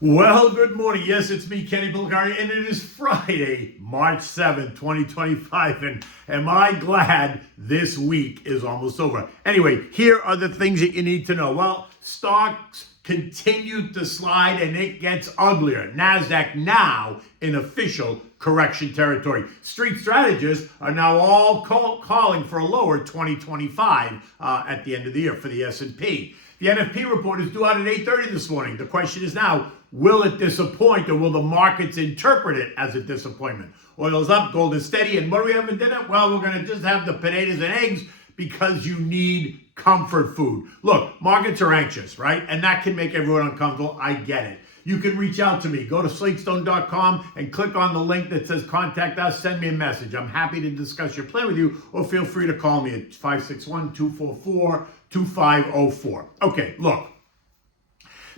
Well, good morning. Yes, it's me, Kenny Bulgari, and it is Friday, March 7th, 2025. And am I glad this week is almost over? Anyway, here are the things that you need to know. Well, stocks continue to slide and it gets uglier. Nasdaq now in official correction territory. Street strategists are now all calling for a lower 2025 at the end of the year for the S&P. The NFP report is due out at 8:30 this morning. The question is now, will it disappoint or will the markets interpret it as a disappointment? Oil's up, gold is steady, and what do we have for dinner? Well, we're going to just have the potatoes and eggs because you need comfort food. Look, markets are anxious, right? And that can make everyone uncomfortable. I get it. You can reach out to me. Go to slatestone.com and click on the link that says contact us. Send me a message. I'm happy to discuss your plan with you, or feel free to call me at 561-244-2504. Okay, look.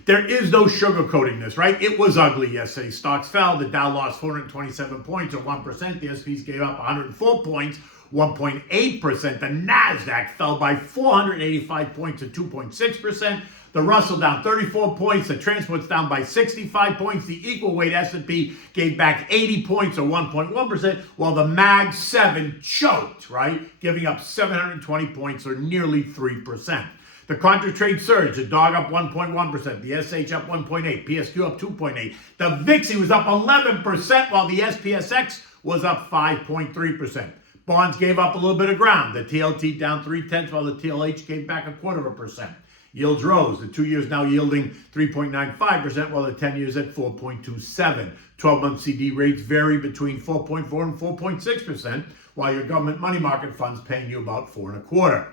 There is no sugarcoating this, right? It was ugly yesterday. Stocks fell. The Dow lost 427 points, or 1%. The S&P gave up 104 points, 1.8%. The Nasdaq fell by 485 points, or 2.6%. The Russell down 34 points. The transport's down by 65 points. The equal weight S&P gave back 80 points, or 1.1%, while the Mag 7 choked, right? Giving up 720 points, or nearly 3%. The contra trade surged, the dog up 1.1%, the SH up 1.8%, PSQ up 2.8%. The VIXI was up 11%, while the SPSX was up 5.3%. Bonds gave up a little bit of ground. The TLT down 0.3%, while the TLH gave back 0.25%. Yields rose. The 2 years now yielding 3.95%, while the 10 years at 4.27%. 12-month CD rates vary between 4.4% and 4.6%, while your government money market funds paying you about 4.25%.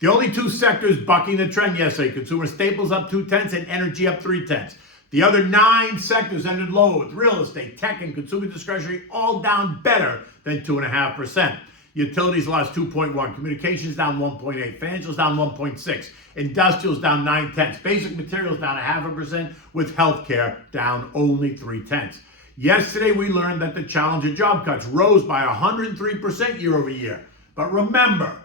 The only two sectors bucking the trend yesterday, consumer staples up 0.2% and energy up 0.3%. The other 9 sectors ended low, with real estate, tech, and consumer discretionary all down better than 2.5%. Utilities lost 2.1%, communications down 1.8%, financials down 1.6%, industrials down 0.9%, basic materials down 0.5%, with healthcare down only 0.3%. Yesterday, we learned that the Challenger job cuts rose by 103% year over year. But remember,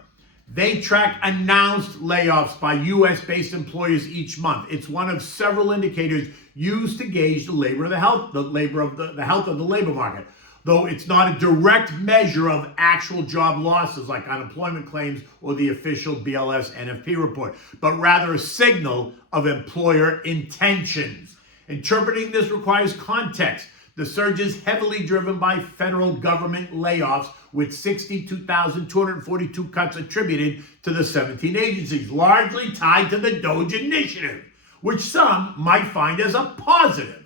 they track announced layoffs by U.S.-based employers each month. It's one of several indicators used to gauge the health of the labor market. Though it's not a direct measure of actual job losses like unemployment claims or the official BLS NFP report, but rather a signal of employer intentions. Interpreting this requires context. The surge is heavily driven by federal government layoffs, with 62,242 cuts attributed to the 17 agencies, largely tied to the DOGE initiative, which some might find as a positive.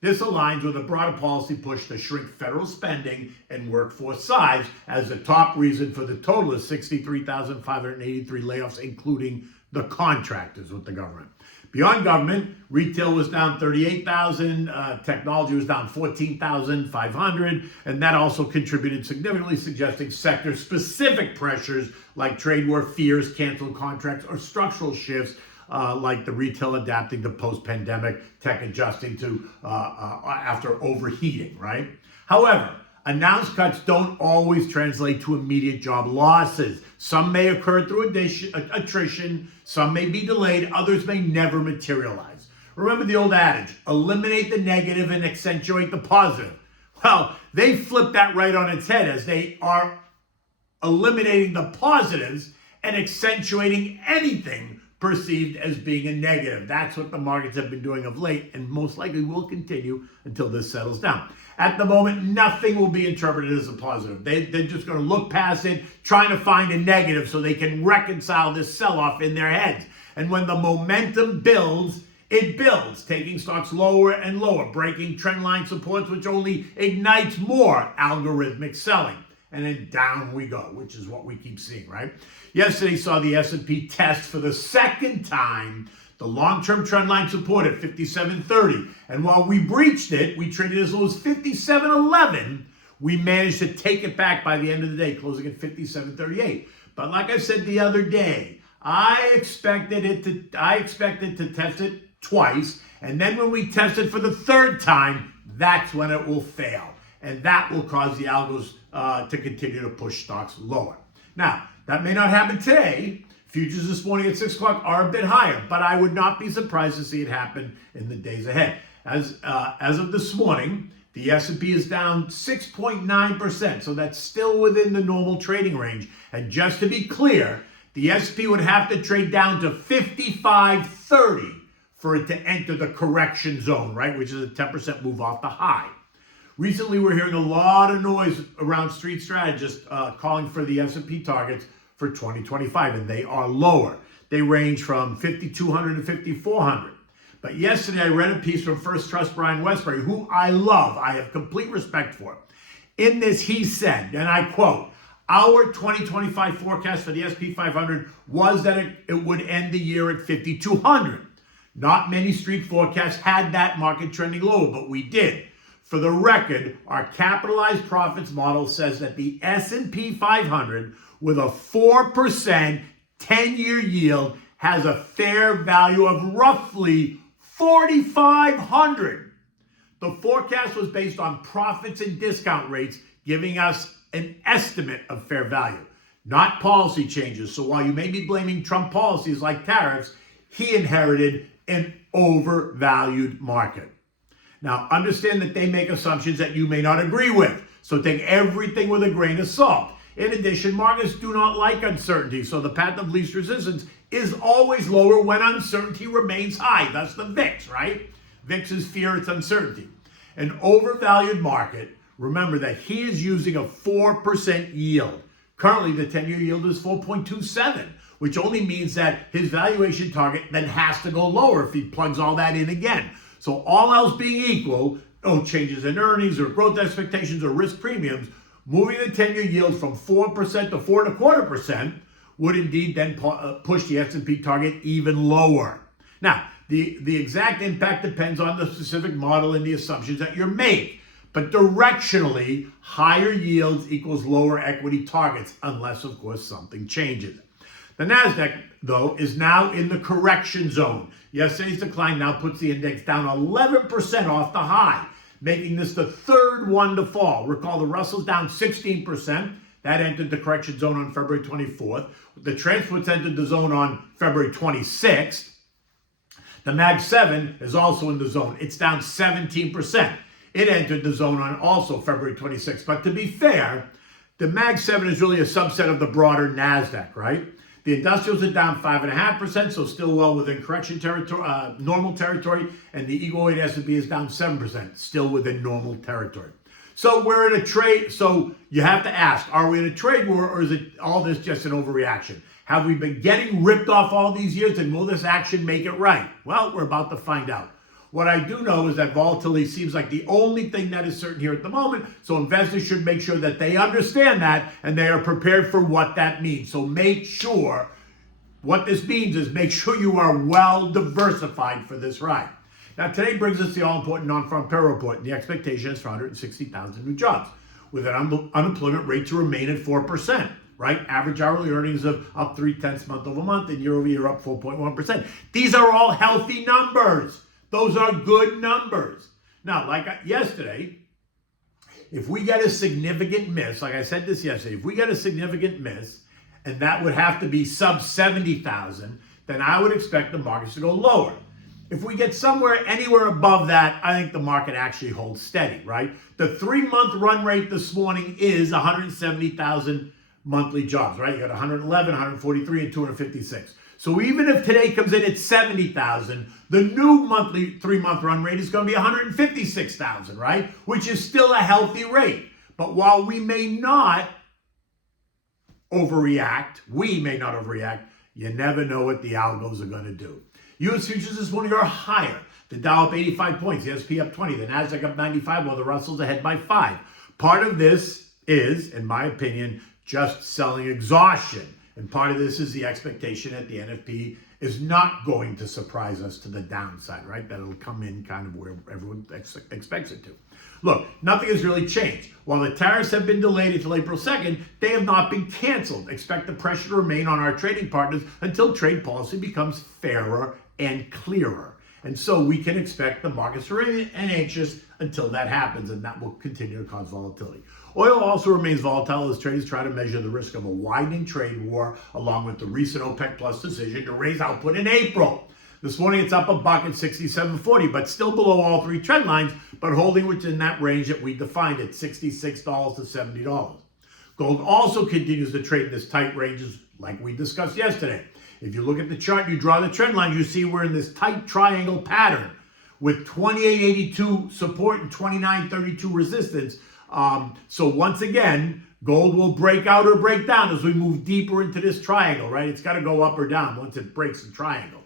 This aligns with a broader policy push to shrink federal spending and workforce size as the top reason for the total of 63,583 layoffs, including the contractors with the government. Beyond government, retail was down 38,000, technology was down 14,500, and that also contributed significantly, suggesting sector-specific pressures like trade war fears, canceled contracts, or structural shifts like the retail adapting to post-pandemic, tech adjusting to after overheating, right? However, announced cuts don't always translate to immediate job losses. Some may occur through attrition, some may be delayed, others may never materialize. Remember the old adage, eliminate the negative and accentuate the positive. Well, they flip that right on its head, as they are eliminating the positives and accentuating anything perceived as being a negative. That's what the markets have been doing of late, and most likely will continue until this settles down. At the moment, nothing will be interpreted as a positive. They're just going to look past it, trying to find a negative so they can reconcile this sell-off in their heads. And when the momentum builds, it builds, taking stocks lower and lower, breaking trendline supports, which only ignites more algorithmic selling. And then down we go, which is what we keep seeing, right? Yesterday saw the S&P test for the second time the long-term trendline support at 57.30. And while we breached it, we traded as low as 57.11. We managed to take it back by the end of the day, closing at 57.38. But like I said the other day, I expected it to test it twice. And then when we test it for the third time, that's when it will fail. And that will cause the algos to continue to push stocks lower. Now, that may not happen today. Futures this morning at 6 o'clock are a bit higher, but I would not be surprised to see it happen in the days ahead. As of this morning, the S&P is down 6.9%, so that's still within the normal trading range. And just to be clear, the S&P would have to trade down to 55.30 for it to enter the correction zone, right, which is a 10% move off the high. Recently, we're hearing a lot of noise around street strategists calling for the S&P targets for 2025, and they are lower. They range from 5,200 to 5,400. But yesterday, I read a piece from First Trust Brian Westbury, who I love. I have complete respect for. In this, he said, and I quote, "Our 2025 forecast for the S&P 500 was that it would end the year at 5,200. Not many street forecasts had that market trending lower, but we did. For the record, our capitalized profits model says that the S&P 500 with a 4% 10-year yield has a fair value of roughly 4,500. The forecast was based on profits and discount rates, giving us an estimate of fair value, not policy changes. So while you may be blaming Trump policies like tariffs, he inherited an overvalued market." Now, understand that they make assumptions that you may not agree with, so take everything with a grain of salt. In addition, markets do not like uncertainty, so the path of least resistance is always lower when uncertainty remains high. That's the VIX, right? VIX is fear, it's uncertainty. An overvalued market, remember that he is using a 4% yield. Currently, the 10-year yield is 4.27, which only means that his valuation target then has to go lower if he plugs all that in again. So all else being equal, no changes in earnings or growth expectations or risk premiums, moving the 10-year yield from 4% to 4.25% would indeed then push the S&P target even lower. Now, the exact impact depends on the specific model and the assumptions that you're making. But directionally, higher yields equals lower equity targets, unless, of course, something changes. The Nasdaq, though, is now in the correction zone. Yesterday's decline now puts the index down 11% off the high, making this the third one to fall. Recall the Russell's down 16%. That entered the correction zone on February 24th. The transports entered the zone on February 26th. The Mag 7 is also in the zone. It's down 17%. It entered the zone on also February 26th. But to be fair, the Mag 7 is really a subset of the broader Nasdaq, right? The industrials are down 5.5%, so still well within correction territory, normal territory, and the equal-weighted S&P is down 7%, still within normal territory. So we're in a trade. So you have to ask: are we in a trade war, or is it all this just an overreaction? Have we been getting ripped off all these years, and will this action make it right? Well, we're about to find out. What I do know is that volatility seems like the only thing that is certain here at the moment, so investors should make sure that they understand that and they are prepared for what that means. So make sure, what this means is make sure you are well diversified for this ride. Now, today brings us the all-important non-farm payroll report, and the expectation is for 160,000 new jobs, with an unemployment rate to remain at 4%, right? Average hourly earnings of up 0.3 month over month, and year-over-year up 4.1%. These are all healthy numbers. Those are good numbers. Now, like yesterday, if we get a significant miss, like I said this yesterday, if we get a significant miss, and that would have to be sub 70,000, then I would expect the markets to go lower. If we get anywhere above that, I think the market actually holds steady, right? The 3-month run rate this morning is 170,000 monthly jobs, right? You got 111, 143, and 256. So even if today comes in at 70,000, the new monthly 3-month run rate is going to be 156,000, right? Which is still a healthy rate. But while we may not overreact, you never know what the algos are going to do. U.S. futures this morning are higher. The Dow up 85 points, the S&P up 20, the Nasdaq up 95, while the Russell's ahead by 5. Part of this is, in my opinion, just selling exhaustion. And part of this is the expectation that the NFP is not going to surprise us to the downside, right? That it'll come in kind of where everyone expects it to. Look, nothing has really changed. While the tariffs have been delayed until April 2nd, they have not been canceled. Expect the pressure to remain on our trading partners until trade policy becomes fairer and clearer. And so we can expect the markets to remain anxious until that happens, and that will continue to cause volatility. Oil also remains volatile as traders try to measure the risk of a widening trade war, along with the recent OPEC Plus decision to raise output in April. This morning it's up $1 at 67.40, but still below all three trend lines, but holding within that range that we defined at $66 to $70. Gold also continues to trade in this tight ranges like we discussed yesterday. If you look at the chart, you draw the trend line, you see we're in this tight triangle pattern with 28.82 support and 29.32 resistance. So once again, gold will break out or break down as we move deeper into this triangle, right? It's got to go up or down once it breaks the triangle.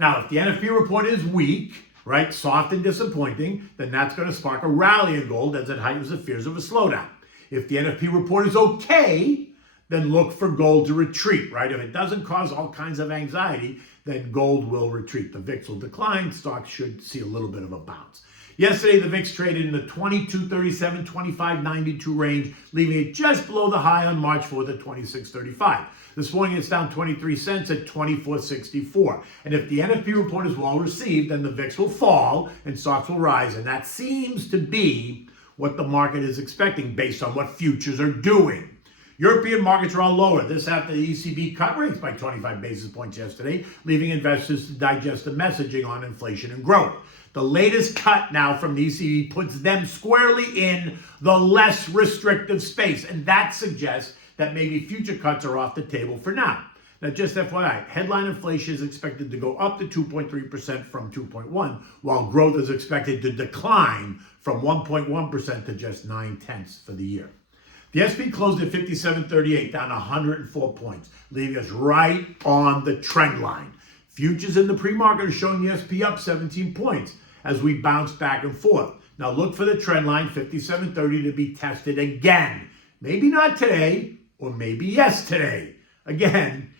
Now, if the NFP report is weak, right, soft and disappointing, then that's going to spark a rally in gold as it heightens the fears of a slowdown. If the NFP report is okay, then look for gold to retreat, right? If it doesn't cause all kinds of anxiety, then gold will retreat. The VIX will decline. Stocks should see a little bit of a bounce. Yesterday, the VIX traded in the 22.37, 25.92 range, leaving it just below the high on March 4th at 26.35. This morning, it's down 23 cents at 24.64. And if the NFP report is well received, then the VIX will fall and stocks will rise. And that seems to be what the market is expecting based on what futures are doing. European markets are all lower. This after the ECB cut rates by 25 basis points yesterday, leaving investors to digest the messaging on inflation and growth. The latest cut now from the ECB puts them squarely in the less restrictive space, and that suggests that maybe future cuts are off the table for now. Now, just FYI, headline inflation is expected to go up to 2.3% from 2.1%, while growth is expected to decline from 1.1% to just 0.9 for the year. The SP closed at 57.38, down 104 points, leaving us right on the trend line. Futures in the pre-market are showing the SP up 17 points as we bounce back and forth. Now look for the trend line, 57.30, to be tested again. Maybe not today, or maybe yes today. Again,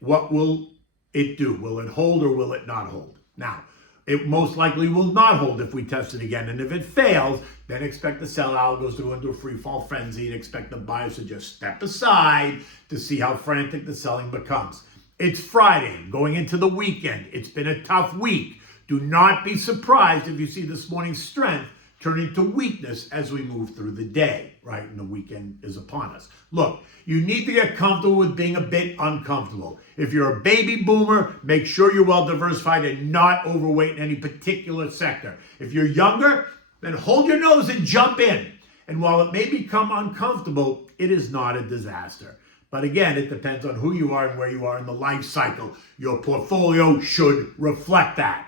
what will it do? Will it hold or will it not hold? Now, it most likely will not hold if we test it again. And if it fails, then expect the sell algos to go into a free fall frenzy and expect the buyers to just step aside to see how frantic the selling becomes. It's Friday, going into the weekend. It's been a tough week. Do not be surprised if you see this morning's strength turn into weakness as we move through the day, right? And the weekend is upon us. Look, you need to get comfortable with being a bit uncomfortable. If you're a baby boomer, make sure you're well diversified and not overweight in any particular sector. If you're younger, then hold your nose and jump in. And while it may become uncomfortable, it is not a disaster. But again, it depends on who you are and where you are in the life cycle. Your portfolio should reflect that.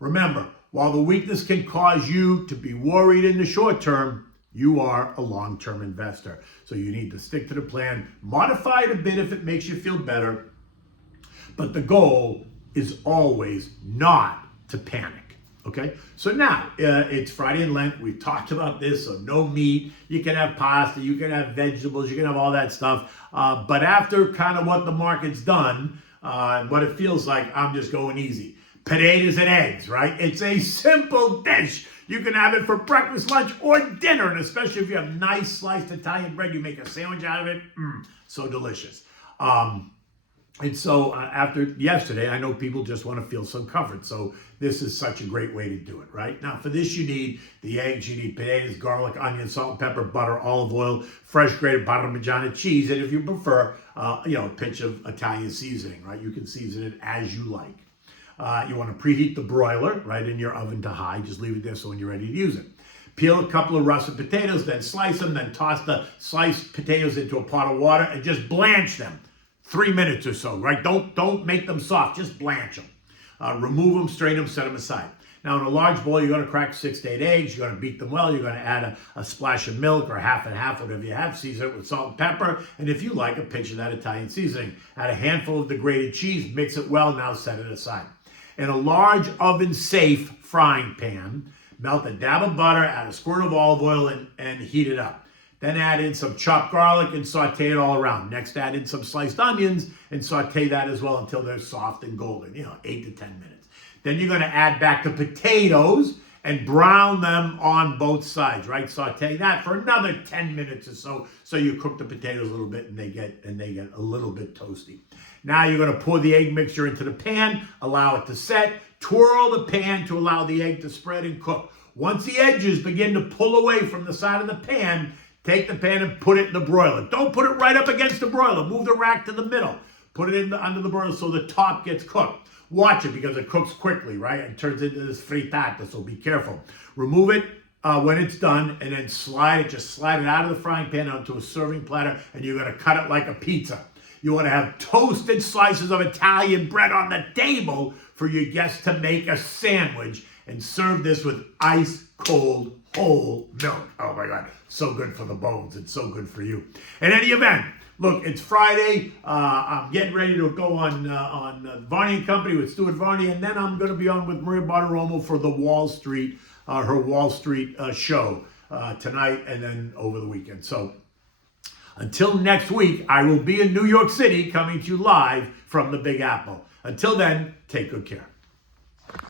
Remember, while the weakness can cause you to be worried in the short term, you are a long-term investor. So you need to stick to the plan, modify it a bit if it makes you feel better. But the goal is always not to panic. Okay, so now it's Friday and Lent. We've talked about this, so no meat. You can have pasta, you can have vegetables, you can have all that stuff. But after kind of what the market's done, what it feels like, I'm just going easy. Potatoes and eggs, right? It's a simple dish. You can have it for breakfast, lunch, or dinner, and especially if you have nice sliced Italian bread, you make a sandwich out of it. So delicious. And so after yesterday, I know people just want to feel some comfort. So this is such a great way to do it, right? Now for this, you need the eggs, you need potatoes, garlic, onion, salt and pepper, butter, olive oil, fresh grated Parmigiano cheese, and if you prefer, a pinch of Italian seasoning, right? You can season it as you like. You want to preheat the broiler, right, in your oven to high. Just leave it there so when you're ready to use it. Peel a couple of russet potatoes, then slice them, then toss the sliced potatoes into a pot of water and just blanch them. 3 minutes or so, right? Don't make them soft, just blanch them. Remove them, strain them, set them aside. Now in a large bowl, you're going to crack 6 to 8 eggs. You're going to beat them well. You're going to add a splash of milk or half and half, whatever you have. Season it with salt and pepper. And if you like, a pinch of that Italian seasoning. Add a handful of the grated cheese, mix it well, now set it aside. In a large oven-safe frying pan, melt a dab of butter, add a squirt of olive oil, and heat it up. Then add in some chopped garlic and saute it all around. Next, add in some sliced onions and saute that as well until they're soft and golden, 8 to 10 minutes. Then you're going to add back the potatoes and brown them on both sides, right? Saute that for another 10 minutes or so you cook the potatoes a little bit and they get a little bit toasty. Now you're going to pour the egg mixture into the pan, allow it to set, twirl the pan to allow the egg to spread and cook. Once the edges begin to pull away from the side of the pan, take the pan and put it in the broiler. Don't put it right up against the broiler. Move the rack to the middle. Put it under the broiler so the top gets cooked. Watch it because it cooks quickly, right? It turns into this frittata, so be careful. Remove it when it's done and then slide it out of the frying pan onto a serving platter, and you're going to cut it like a pizza. You want to have toasted slices of Italian bread on the table for your guests to make a sandwich, and serve this with ice cold whole milk. Oh my God, so good for the bones. It's so good for you. In any event, look, it's Friday. I'm getting ready to go on Varney & Company with Stuart Varney, and then I'm going to be on with Maria Bartiromo for the Wall Street, her Wall Street show tonight and then over the weekend. So until next week, I will be in New York City coming to you live from the Big Apple. Until then, take good care.